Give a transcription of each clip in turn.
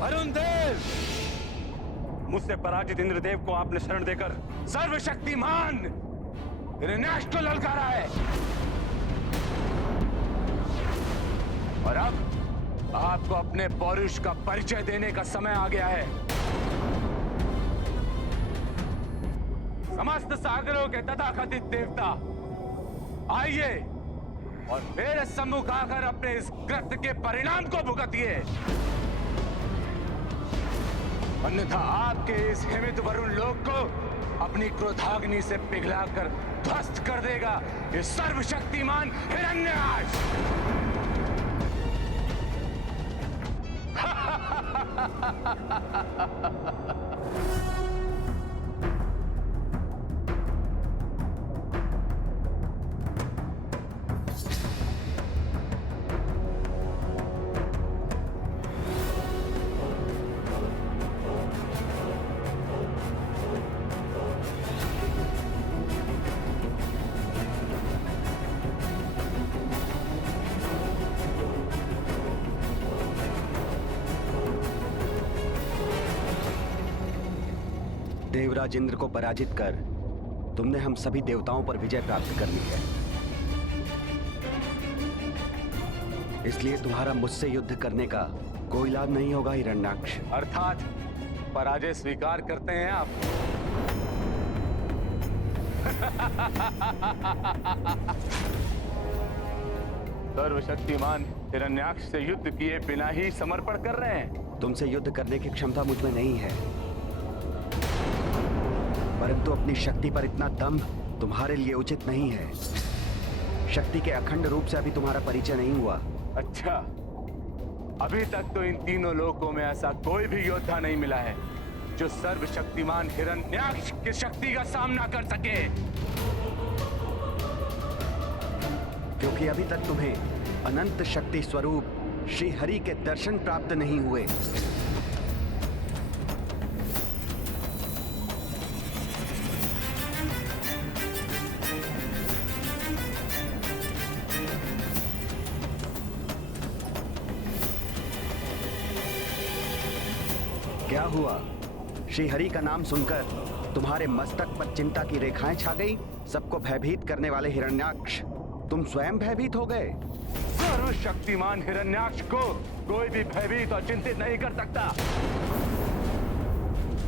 वरुण देव, मुझसे पराजित इंद्रदेव को आपने शरण देकर सर्वशक्तिमान हिरण्याक्ष को ललकारा है, और अब आपको अपने पौरुष का परिचय देने का समय आ गया है। समस्त सागरों के तथाकथित देवता, आइए और मेरे सम्मुख आकर अपने इस कृत्य के परिणाम को भुगतिए, अन्यथा आपके इस हिमित वरुण लोक को अपनी क्रोधाग्नि से पिघलाकर ध्वस्त कर देगा ये सर्वशक्तिमान हिरण्याक्ष। देवराज इंद्र को पराजित कर तुमने हम सभी देवताओं पर विजय प्राप्त कर ली है, इसलिए तुम्हारा मुझसे युद्ध करने का कोई लाभ नहीं होगा हिरण्याक्ष। अर्थात पराजय स्वीकार करते हैं आप? सर्वशक्तिमान हिरण्याक्ष से युद्ध किए बिना ही समर्पण कर रहे हैं? तुमसे युद्ध करने की क्षमता मुझ में नहीं है, परंतु अपनी शक्ति पर इतना दम्भ तुम्हारे लिए उचित नहीं है। शक्ति के अखंड रूप से अभी तुम्हारा परिचय नहीं हुआ। अच्छा, अभी तक तो इन तीनों लोकों में ऐसा कोई भी योद्धा नहीं मिला है जो सर्वशक्तिमान हिरण्याक्ष की शक्ति का सामना कर सके, क्योंकि अभी तक तुम्हें अनंत शक्ति स्वरूप श्री हरि के दर्शन प्राप्त नहीं हुए। क्या हुआ? श्री हरि का नाम सुनकर तुम्हारे मस्तक पर चिंता की रेखाएं छा गई? सबको भयभीत करने वाले हिरण्याक्ष, तुम स्वयं भयभीत हो गए। सर्वशक्तिमान हिरण्याक्ष को कोई भी भयभीत और चिंतित नहीं कर सकता।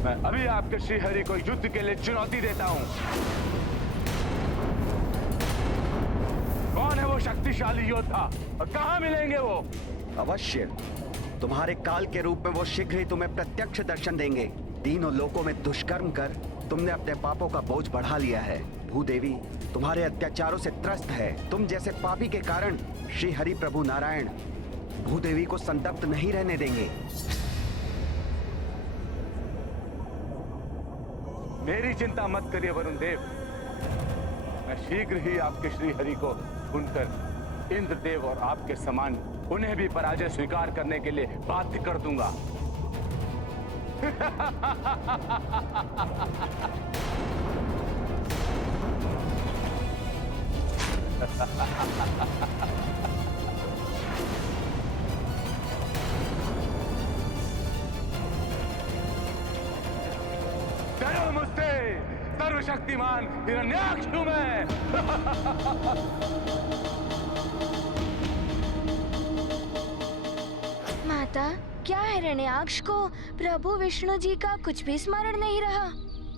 मैं अभी आपके श्री हरि को युद्ध के लिए चुनौती देता हूं। कौन है वो शक्तिशाली योद्धा और कहां मिलेंगे वो? अवश्य, तुम्हारे काल के रूप में वो शीघ्र ही तुम्हें प्रत्यक्ष दर्शन देंगे। तीनों लोकों में दुष्कर्म कर तुमने अपने पापों का बोझ बढ़ा लिया है। भूदेवी तुम्हारे अत्याचारों से त्रस्त है। तुम जैसे पापी के कारण श्री हरि प्रभु नारायण भूदेवी को संतप्त नहीं रहने देंगे। मेरी चिंता मत करिए वरुण देव, मैं शीघ्र ही आपके श्री हरि को ढूंढकर इंद्रदेव और आपके समान उन्हें भी पराजय स्वीकार करने के लिए बाध्य कर दूंगा। डरो मुझसे, सर्वशक्तिमान हिरण्याक्ष हूं मैं। माता, क्या हिरण्याक्ष को प्रभु विष्णु जी का कुछ भी स्मरण नहीं रहा?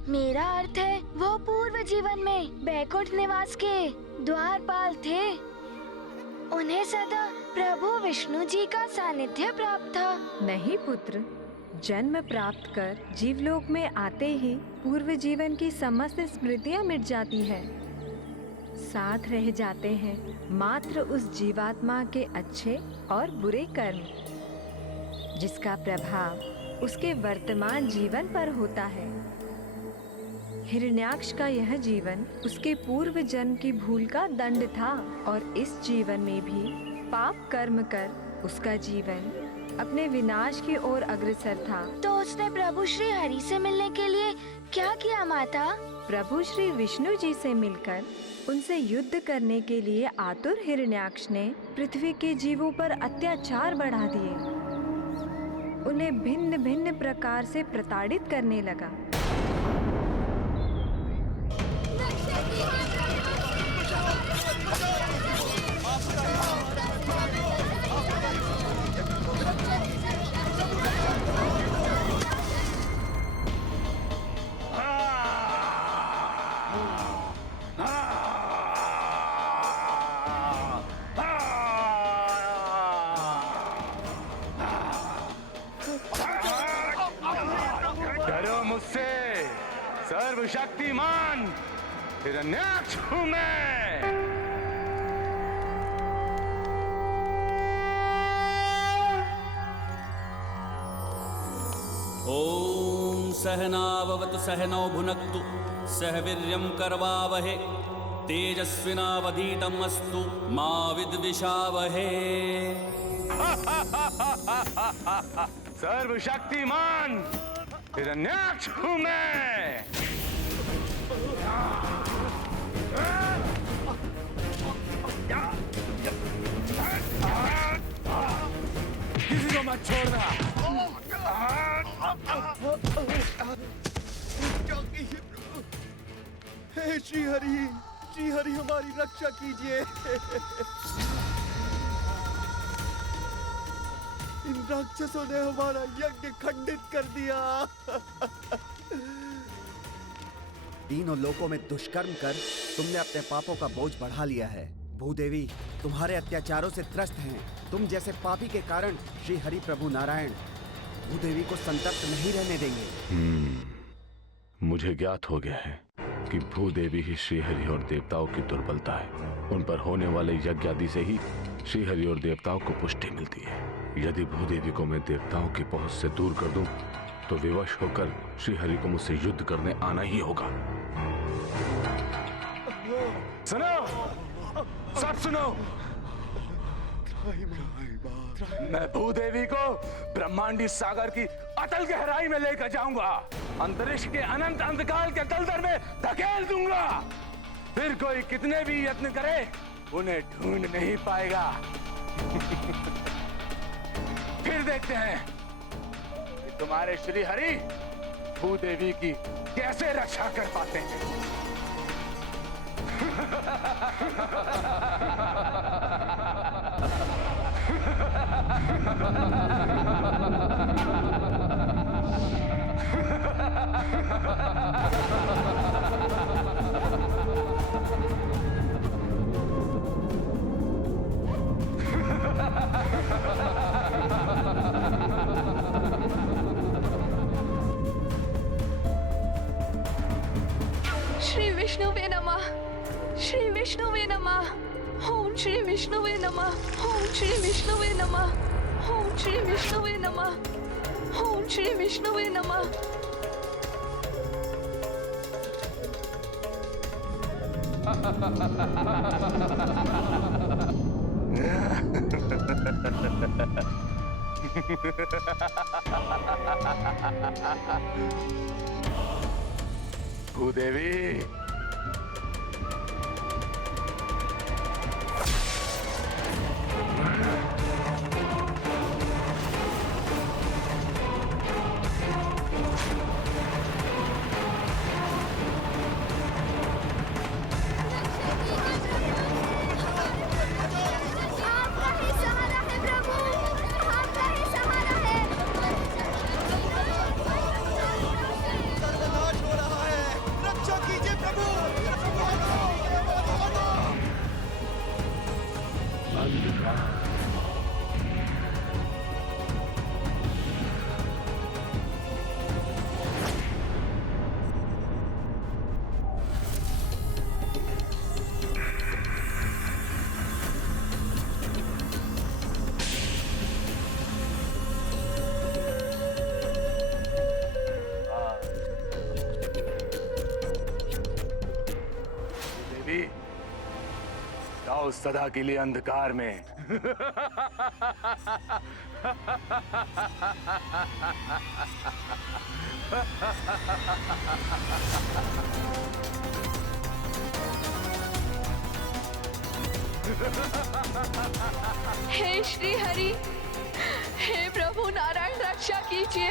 मेरा अर्थ है वो पूर्व जीवन में बैकुंठ निवास के द्वारपाल थे। उन्हें सदा प्रभु विष्णु जी का सानिध्य प्राप्त था। नहीं पुत्र, जन्म प्राप्त कर जीवलोक में आते ही पूर्व जीवन की समस्त स्मृतियां मिट जाती है। साथ रह जाते हैं मात्र उस जीवात्मा के अच्छे और बुरे कर्म, जिसका प्रभाव उसके वर्तमान जीवन पर होता है। हिरण्याक्ष का यह जीवन उसके पूर्व जन्म की भूल का दंड था, और इस जीवन में भी पाप कर्म कर उसका जीवन अपने विनाश की ओर अग्रसर था। तो उसने प्रभु श्री हरि से मिलने के लिए क्या किया माता? प्रभु श्री विष्णु जी से मिलकर उनसे युद्ध करने के लिए आतुर हिरण्याक्ष ने पृथ्वी के जीवों पर अत्याचार बढ़ा दिए। उन्हें उन्हें भिन्न भिन्न प्रकार से प्रताड़ित करने लगा। डरो मुझसे, सर्वशक्तिमान हिरण्याक्ष हूं मैं। ॐ सहनाववतु सहनौ भुनक्तु सह वीर्यं करवावहे तेजस्विनावधीतम् अस्तु मा विद्विषावहे। सर्वशक्तिमान हिरण्याक्ष हूं मैं। किसी को मत छोड़ना। हे श्री हरि हमारी रक्षा कीजिए। इन राक्षसों ने हमारा यज्ञ खंडित कर दिया। तीनों लोकों में दुष्कर्म कर तुमने अपने पापों का बोझ बढ़ा लिया है। भूदेवी तुम्हारे अत्याचारों से त्रस्त हैं। तुम जैसे पापी के कारण श्री हरि प्रभु नारायण भूदेवी को संतप्त नहीं रहने देंगे। मुझे ज्ञात हो गया है कि भूदेवी ही श्रीहरि और देवताओं की दुर्बलता है। उन पर होने वाले यज्ञ आदि से ही श्रीहरि और देवताओं को पुष्टि मिलती है। यदि भूदेवी को मैं देवताओं की पहुंच से दूर कर दूं, तो विवश होकर श्रीहरि को मुझसे युद्ध करने आना ही होगा। सुनो, सब सुनो। मैं भूदेवी को ब्रह्मांडी सागर की अतल गहराई में लेकर जाऊंगा। अंतरिक्ष के अनंत अंधकार के दलदल में धकेल दूंगा। फिर कोई कितने भी यत्न करे, उन्हें ढूंढ नहीं पाएगा। फिर देखते हैं कि तुम्हारे श्री हरि भूदेवी की कैसे रक्षा कर पाते हैं। श्री विष्णुवे नमः। श्री विष्णुवे नमः। ओम श्री विष्णुवे नमः। ओम श्री विष्णुवे नमः। ओम श्री विष्णुवे नमः। ओम श्री विष्णुवे नमः। भूदेवी, आपका ही सहारा है प्रभु, आपका ही सहारा है। सर्वनाश हो रहा है, रक्षा कीजिए प्रभु। देवी, जाओ सदा के लिए अंधकार में। हे श्री हरि, हे प्रभु नारायण रक्षा कीजिए। कीजिए।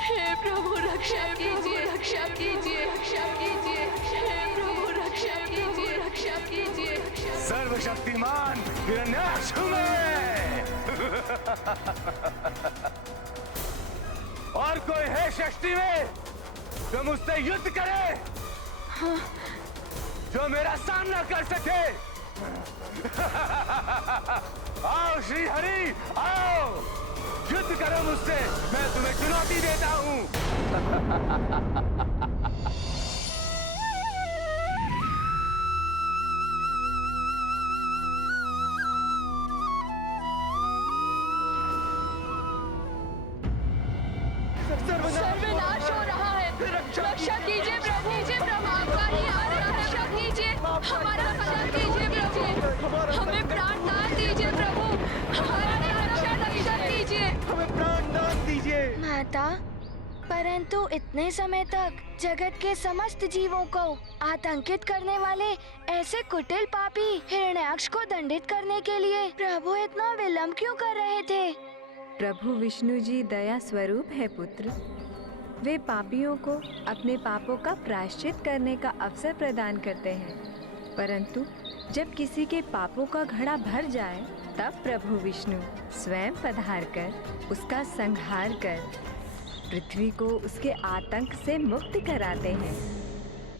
हे प्रभु रक्षा कीजिए, रक्षा कीजिए, रक्षा कीजिए। हे प्रभु रक्षा कीजिए, रक्षा कीजिए। सर्वशक्तिमान हिरण्याक्ष हूं मैं। और कोई है शक्ति में जो मुझसे युद्ध करे, जो मेरा सामना कर सके? आओ श्री हरि, आओ युद्ध करो मुझसे, मैं तुम्हें चुनौती देता हूं। सर्वनाश हो रहा है। रक्षा कीजिए प्रभु, आपका ही आ रहा है। रक्षा कीजिए, हमारा रक्षा कीजिए प्रभु, हमें प्राण दान दीजिए प्रभु, हमारा रक्षा कीजिए। हमें प्राण दान दीजिए। माता, परंतु इतने समय तक जगत के समस्त जीवों को आतंकित करने वाले ऐसे कुटिल पापी हिरण्याक्ष को दंडित करने के लिए प्रभु इतना विलंब क्यों कर रहे थे? प्रभु विष्णु जी दया स्वरूप है पुत्र। वे पापियों को अपने पापों का प्रायश्चित करने का अवसर प्रदान करते हैं, परंतु जब किसी के पापों का घड़ा भर जाए तब प्रभु विष्णु स्वयं पधार कर उसका संहार कर पृथ्वी को उसके आतंक से मुक्त कराते हैं।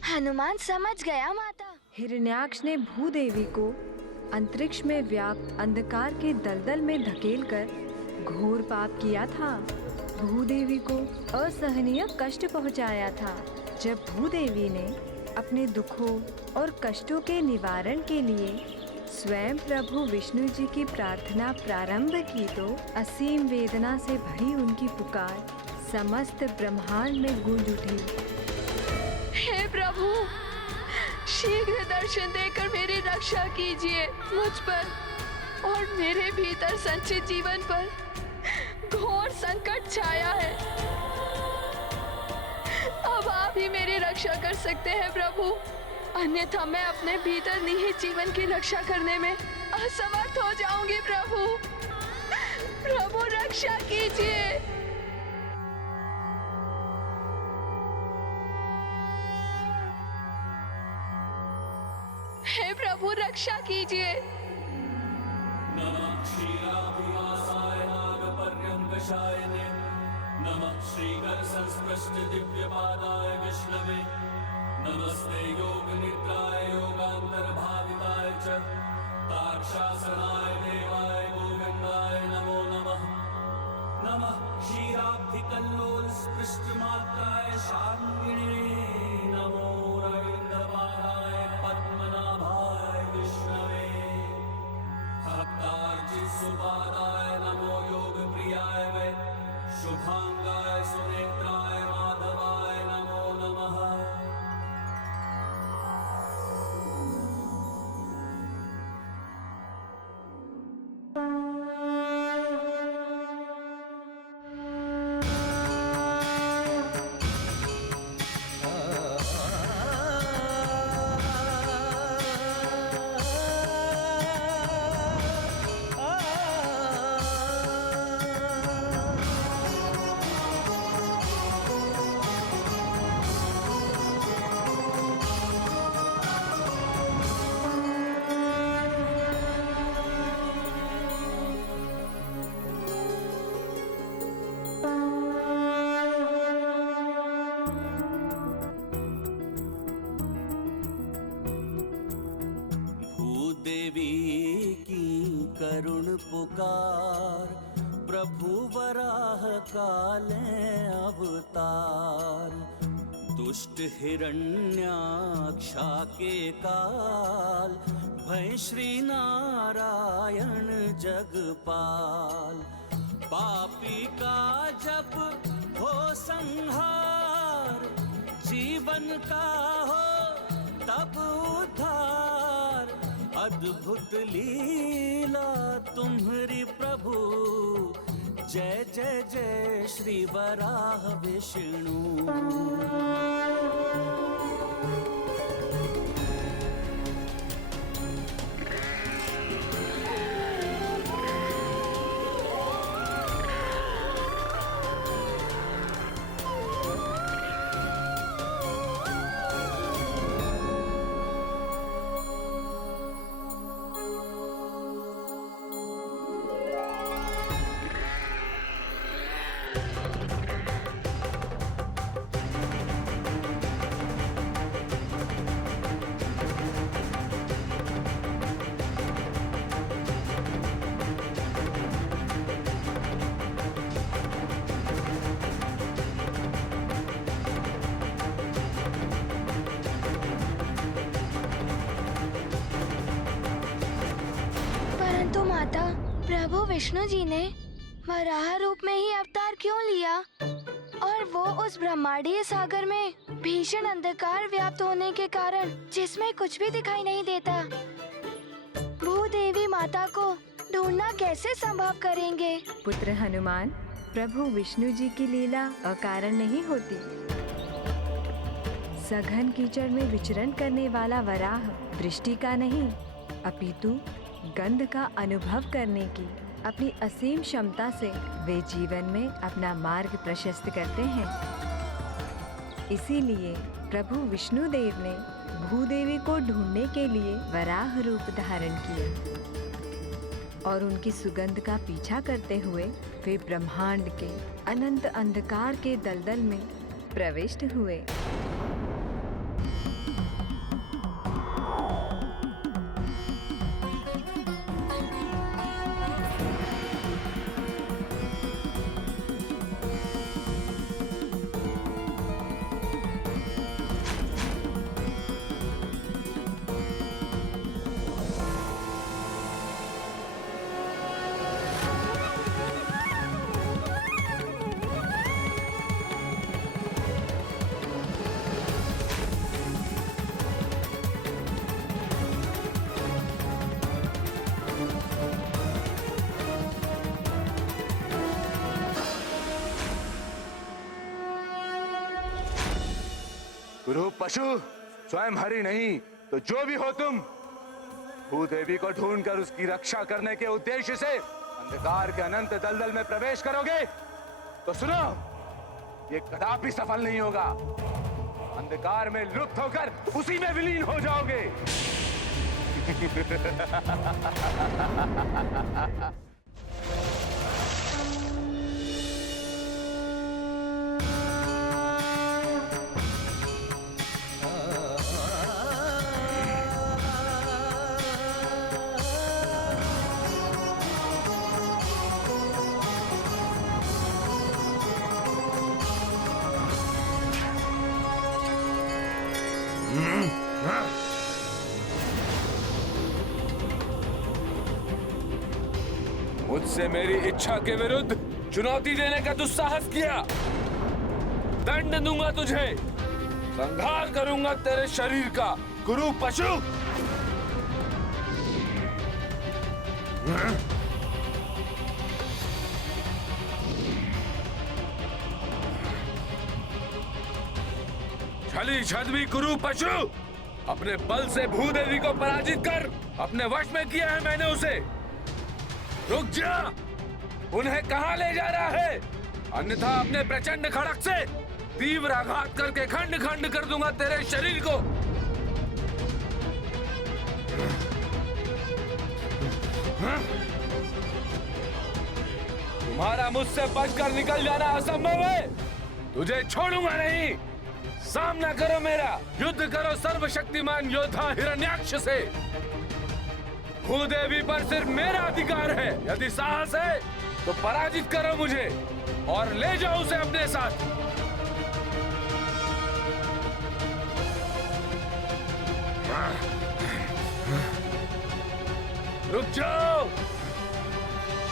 हनुमान समझ गया माता। हिरण्याक्ष ने भूदेवी को अंतरिक्ष में व्याप्त अंधकार के दलदल में धकेलकर घोर पाप किया था। भूदेवी को असहनीय कष्ट पहुंचाया था। जब भूदेवी ने अपने दुखों और कष्टों के निवारण के लिए स्वयं प्रभु विष्णु जी की प्रार्थना प्रारंभ की तो असीम वेदना से भरी उनकी पुकार समस्त ब्रह्मांड में गूंज उठी। हे प्रभु, शीघ्र दर्शन देकर मेरी रक्षा कीजिए। मुझ पर और मेरे भीतर संचित जीवन पर घोर संकट छाया है। अब आप ही मेरी रक्षा कर सकते हैं प्रभु, अन्यथा मैं अपने भीतर निहित जीवन की रक्षा करने में असमर्थ हो जाऊंगी। प्रभु रक्षा कीजिए। हे प्रभु रक्षा कीजिए। नमः क्षीराभिवासाय नागपर्यङ्कशायने, नमः श्रीकर संस्पृष्ट दिव्यपादाय विष्णवे, नमस्ते योगनिद्राय योगान्तर्भाविताय च तार्क्षासनाय देवाय गोविन्दाय नमो नमः। नमः क्षीराब्धिकल्लोल स्पृष्टमात्राय शार्ङ्गिणे, नमो रविन्द्रपादाय पद्मनाभाय विष्णवे, भक्तार्चित सुपादाय नमो योगप्रियाय वै, शुभांगाय सुनेत्राय माधवाय नमो नमः। देवी की करुण पुकार, प्रभु वराह काले अवतार, दुष्ट हिरण्याक्षा के काल, भय श्री नारायण जगपाल। पापी का जब हो संहार, जीवन का हो तब उद्धार, अद्भुत लीला तुम्हारी प्रभु, जय जय जय श्री वराह विष्णु। प्रभु विष्णु जी ने वराह रूप में ही अवतार क्यों लिया और वो उस ब्रह्मांडीय सागर में भीषण अंधकार व्याप्त होने के कारण जिसमें कुछ भी दिखाई नहीं देता भूदेवी माता को ढूंढना कैसे संभव करेंगे? पुत्र हनुमान, प्रभु विष्णु जी की लीला अकारण नहीं होती। सघन कीचड़ में विचरण करने वाला वराह दृष्टि का नहीं अपितु गंध का अनुभव करने की अपनी असीम क्षमता से वे जीवन में अपना मार्ग प्रशस्त करते हैं। इसीलिए प्रभु विष्णु देव ने भूदेवी को ढूंढने के लिए वराह रूप धारण किया और उनकी सुगंध का पीछा करते हुए वे ब्रह्मांड के अनंत अंधकार के दलदल में प्रविष्ट हुए। गुरु पशु स्वयं हरि नहीं तो जो भी हो तुम भूदेवी को ढूंढकर उसकी रक्षा करने के उद्देश्य से अंधकार के अनंत दलदल में प्रवेश करोगे तो सुनो, ये कदापि सफल नहीं होगा। अंधकार में लुप्त होकर उसी में विलीन हो जाओगे। मुझसे मेरी इच्छा के विरुद्ध चुनौती देने का दुस्साहस किया, दंड दूंगा तुझे, संहार करूंगा तेरे शरीर का गुरु पशु। छली छद्मी गुरु पशु, अपने बल से भूदेवी को पराजित कर अपने वश में किया है मैंने उसे। रुक जा, उन्हें कहां ले जा रहा है? अन्यथा अपने प्रचंड खड़क से तीव्र आघात करके खंड खंड कर दूंगा तेरे शरीर को। तुम्हारा मुझसे बचकर निकल जाना असंभव है, तुझे छोड़ूंगा नहीं। सामना करो मेरा, युद्ध करो सर्वशक्तिमान योद्धा हिरण्याक्ष से। भूदेवी पर सिर्फ मेरा अधिकार है, यदि साहस है तो पराजित करो मुझे और ले जाओ उसे अपने साथ। रुक जाओ,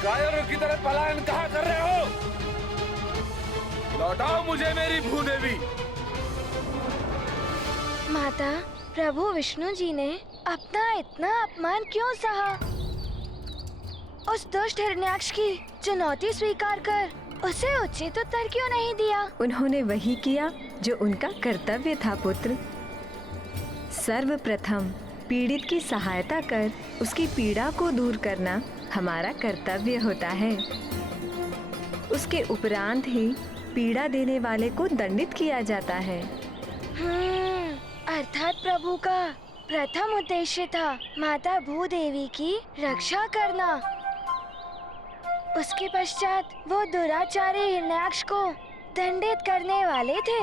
कायरों की तरह पलायन कहाँ कर रहे हो? लौटाओ मुझे मेरी भूदेवी। माता, प्रभु विष्णु जी ने अपना इतना अपमान क्यों सहा? उस दुष्ट हिरण्याक्ष की चुनौती स्वीकार कर उसे उचित उत्तर क्यों नहीं दिया? उन्होंने वही किया जो उनका कर्तव्य था पुत्र। सर्वप्रथम पीड़ित की सहायता कर उसकी पीड़ा को दूर करना हमारा कर्तव्य होता है। उसके उपरांत ही पीड़ा देने वाले को दंडित किया जाता है। अर्थात प्रभु का प्रथम उद्देश्य था माता भूदेवी की रक्षा करना। उसके पश्चात वो दुराचारी हिरण्याक्ष को दंडित करने वाले थे।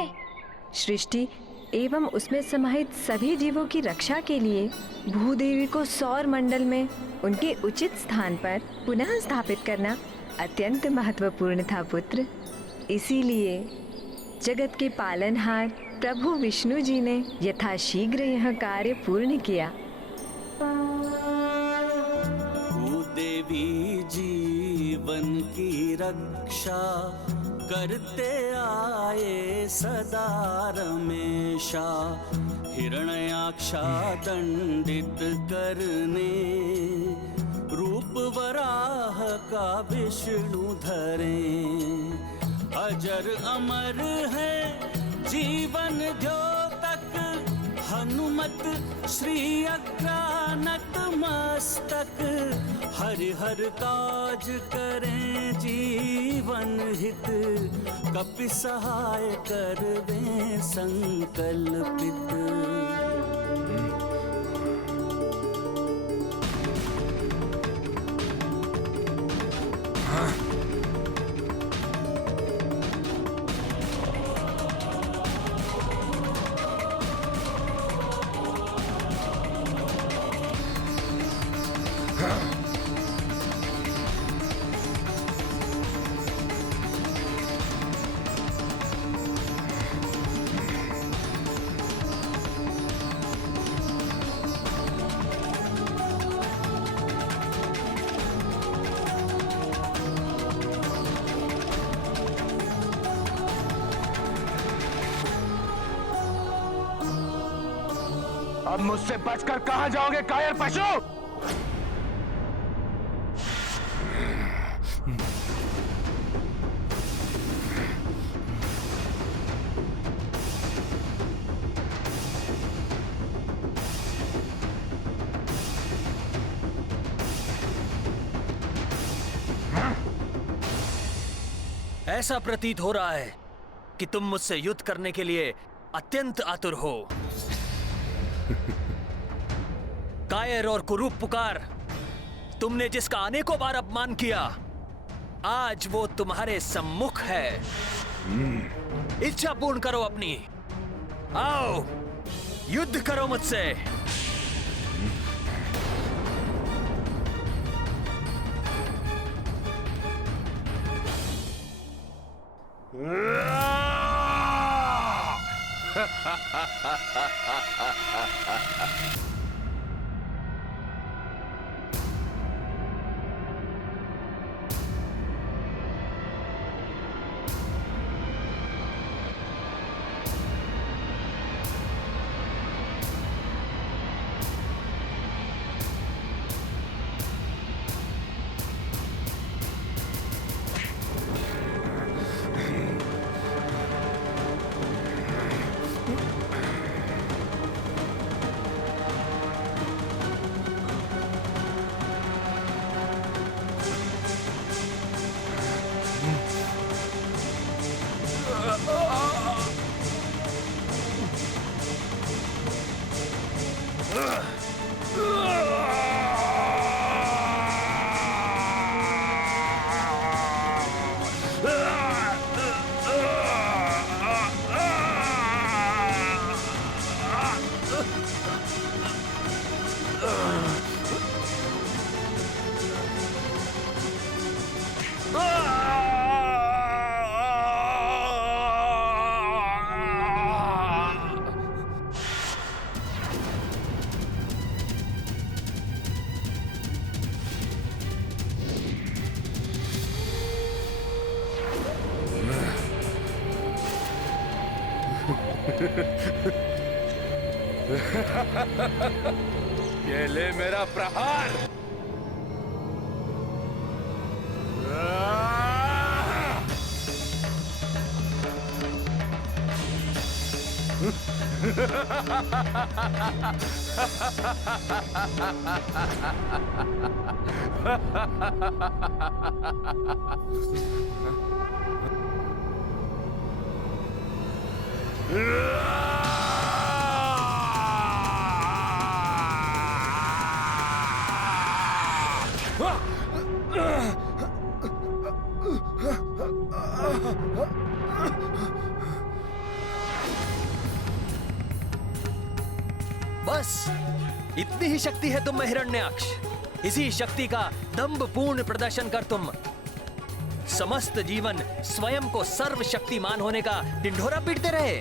सृष्टि एवं उसमें समाहित सभी जीवों की रक्षा के लिए भूदेवी को सौर मंडल में उनके उचित स्थान पर पुनः स्थापित करना अत्यंत महत्वपूर्ण था पुत्र। इसीलिए जगत के पालनहार प्रभु विष्णु जी ने यथाशीघ्र यह कार्य पूर्ण किया। भूदेवी जी की रक्षा करते आए सदा रमेशा। हिरण्याक्षा दंडित करने रूप वराह का विष्णु धरे। अजर अमर है जीवन द्योतक हनुमत श्री अग्रानत मस्तक। हरिहर काज करें जीवन हित कपि सहाय करवें संकल्पित। अब मुझसे बचकर कहां जाओगे कायर पशु? ऐसा प्रतीत हो रहा है कि तुम मुझसे युद्ध करने के लिए अत्यंत आतुर हो। कायर और कुरूप पुकार, तुमने जिसका अनेकों बार अपमान किया, आज वो तुम्हारे सम्मुख है। इच्छा पूर्ण करो अपनी, आओ युद्ध करो मुझसे। ये ले मेरा प्रहार। बस इतनी ही शक्ति है तुम में हिरण्याक्ष। इसी शक्ति का दंभपूर्ण प्रदर्शन कर तुम समस्त जीवन स्वयं को सर्वशक्तिमान होने का ढिंढोरा पीटते रहे।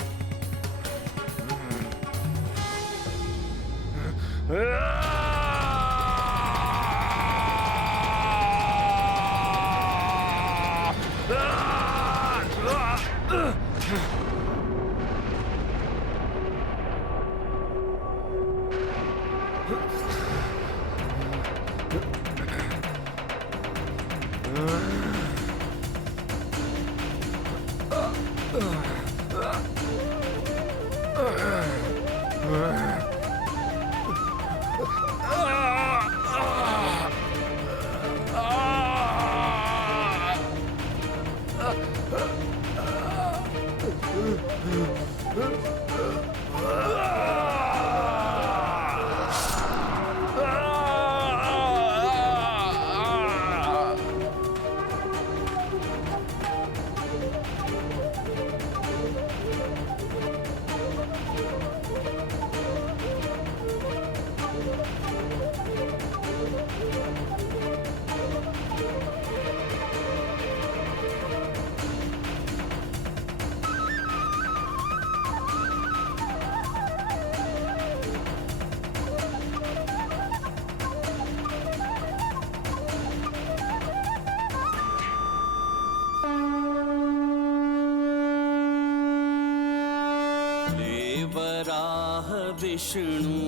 वराह विष्णु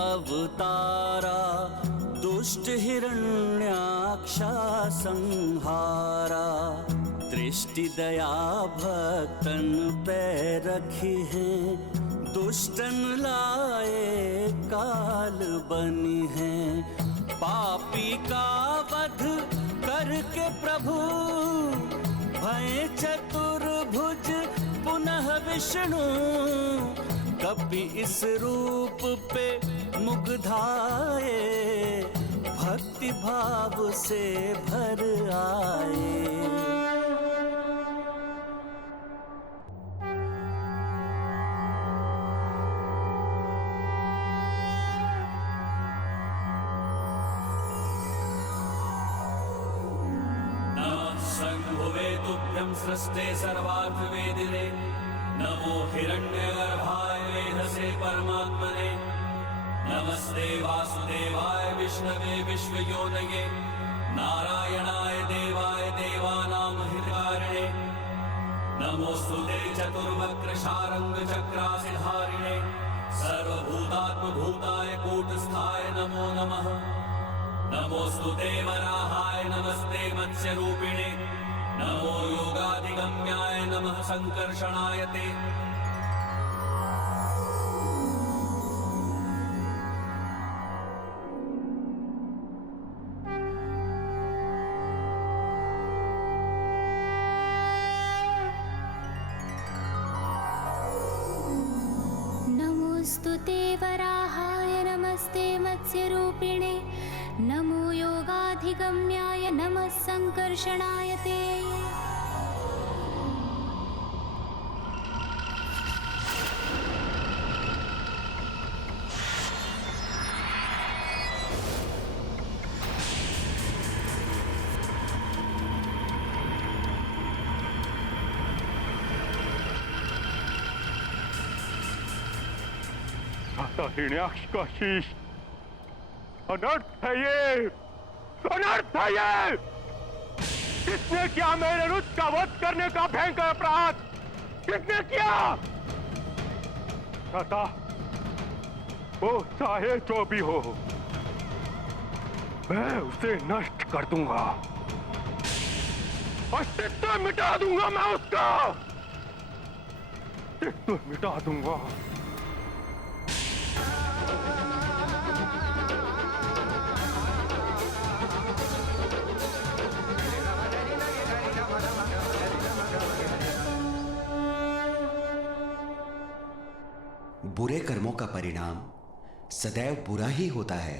अवतारा दुष्ट हिरण्याक्षा संहारा दृष्टि दया भक्तन पे रखी है दुष्टन लाए काल बनी है पापी का वध करके प्रभु भय चतुर्भुज पुनः विष्णु कभी इस रूप पे मुग्धाए भक्ति भाव से भर आए। संभुवे तुभ्यं सृष्टे सर्वार्थ वेदिने नमो हिरण्यगर्भाय वेधसे परमात्मने नमस्ते वासुदेवाय विष्णवे विश्वयोनये नारायणाय देवाय देवानां हितकारिणे नमोस्तुते चतुर्वक्र शारंग चक्रासिधारिणे सर्वभूतात्मभूताय कूटस्थाय नमो नमः नमोस्तुते वराहाय नमस्ते मत्स्यरूपिणे नमो योगाधिगम्याय नमः संकर्षणाय ते नमोस्तुते वराहाय नमस्ते मत्स्यरूपिणे नमो योगाधिगम्याय नमः संकर्षणाय ते हिरण्याक्ष का शीश अनर्थ है ये, अनर्थ है ये। किसने किया मेरे रुच का वध करने का भयंकर अपराध? किसने किया? कहता वो चाहे जो भी हो मैं उसे नष्ट कर दूंगा, अस्तित्व मिटा दूंगा, मैं उसका अस्तित्व मिटा दूंगा। बुरे कर्मों का परिणाम सदैव बुरा ही होता है।